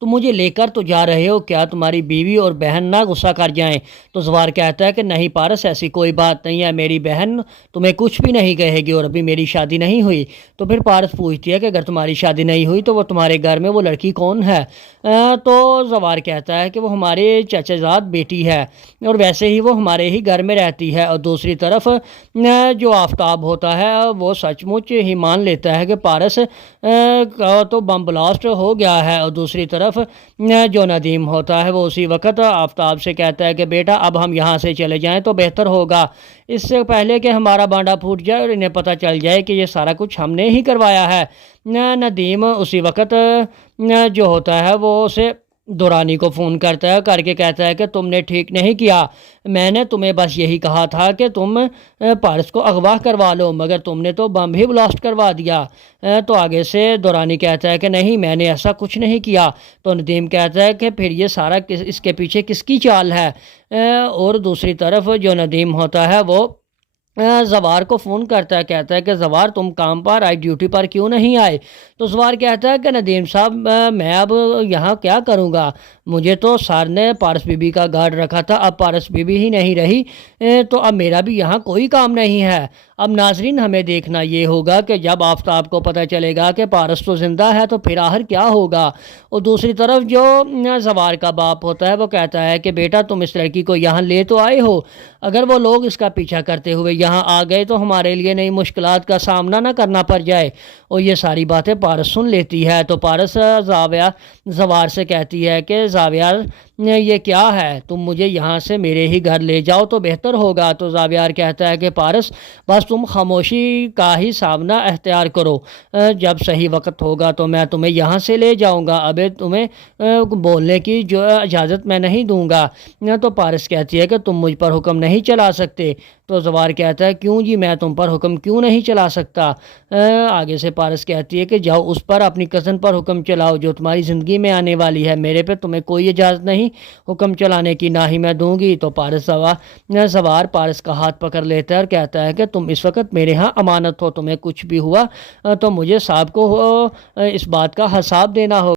تم مجھے لے کر تو جا رہے ہو، کیا تمہاری بیوی اور بہن نہ غصہ کر جائیں؟ تو زوار کہتا ہے کہ نہیں پارس، ایسی کوئی بات نہیں ہے، میری بہن تمہیں کچھ بھی نہیں کہے گی اور ابھی میری شادی نہیں ہوئی۔ تو پھر پارس پوچھتی ہے کہ اگر تمہاری شادی نہیں ہوئی تو وہ تمہارے گھر میں وہ لڑکی کون ہے؟ تو زوار کہتا ہے کہ وہ ہمارے چچا زاد بیٹی ہے اور ویسے ہی وہ ہمارے ہی گھر میں رہتی ہے۔ اور دوسری طرف جو آفتاب ہوتا ہے وہ سچ مچ ہی مان لیتا ہے کہ پارس کا تو بم بلاسٹ ہو گیا ہے۔ اور دوسری طرف جو ندیم ہوتا ہے وہ اسی وقت آفتاب سے کہتا ہے کہ بیٹا اب ہم یہاں سے چلے جائیں تو بہتر ہوگا، اس سے پہلے کہ ہمارا بانڈا پھوٹ جائے اور انہیں پتہ چل جائے کہ یہ سارا کچھ ہم نے ہی کروایا ہے۔ ندیم اسی وقت جو ہوتا ہے وہ اسے دورانی کو فون کرتا ہے، کر کے کہتا ہے کہ تم نے ٹھیک نہیں کیا، میں نے تمہیں بس یہی کہا تھا کہ تم پارس کو اغوا کروا لو، مگر تم نے تو بم ہی بلاسٹ کروا دیا۔ تو آگے سے دورانی کہتا ہے کہ نہیں میں نے ایسا کچھ نہیں کیا۔ تو ندیم کہتا ہے کہ پھر یہ سارا اس کے پیچھے کس کی چال ہے؟ اور دوسری طرف جو ندیم ہوتا ہے وہ زوار کو فون کرتا ہے، کہتا ہے کہ زوار تم کام پر آج ڈیوٹی پر کیوں نہیں آئے؟ تو زوار کہتا ہے کہ ندیم صاحب میں اب یہاں کیا کروں گا، مجھے تو سر نے پارس بی بی کا گارڈ رکھا تھا، اب پارس بی بی ہی نہیں رہی تو اب میرا بھی یہاں کوئی کام نہیں ہے۔ اب ناظرین ہمیں دیکھنا یہ ہوگا کہ جب آفتاب کو پتہ چلے گا کہ پارس تو زندہ ہے تو پھر آخر کیا ہوگا۔ اور دوسری طرف جو زوار کا باپ ہوتا ہے وہ کہتا ہے کہ بیٹا تم اس لڑکی کو یہاں لے تو آئے ہو، اگر وہ لوگ اس کا پیچھا کرتے ہوئے یہاں آ گئے تو ہمارے لیے نئی مشکلات کا سامنا نہ کرنا پڑ جائے۔ اور یہ ساری باتیں پارس سن لیتی ہے تو پارس زوار سے کہتی ہے کہ زاویار یہ کیا ہے، تم مجھے یہاں سے میرے ہی گھر لے جاؤ تو بہتر ہوگا۔ تو زاویار کہتا ہے کہ پارس بس تم خاموشی کا ہی سامنا اختیار کرو، جب صحیح وقت ہوگا تو میں تمہیں یہاں سے لے جاؤں گا، ابھی تمہیں بولنے کی جو اجازت میں نہیں دوں گا۔ تو پارس کہتی ہے کہ تم مجھ پر حکم نہیں چلا سکتے۔ تو زوار کہتا ہے کیوں جی، میں تم پر حکم کیوں نہیں چلا سکتا؟ آگے سے پارس کہتی ہے کہ جاؤ اس پر اپنی کزن پر حکم چلاؤ جو تمہاری زندگی میں آنے والی ہے، میرے پہ تمہیں کوئی اجازت نہیں حکم چلانے کی، نہ ہی میں دوں گی۔ تو زوار پارس کا ہاتھ پکڑ لیتا ہے اور کہتا ہے کہ تم اس وقت میرے ہاں امانت ہو، تمہیں کچھ بھی ہوا تو مجھے صاحب کو اس بات کا حساب دینا ہوگا۔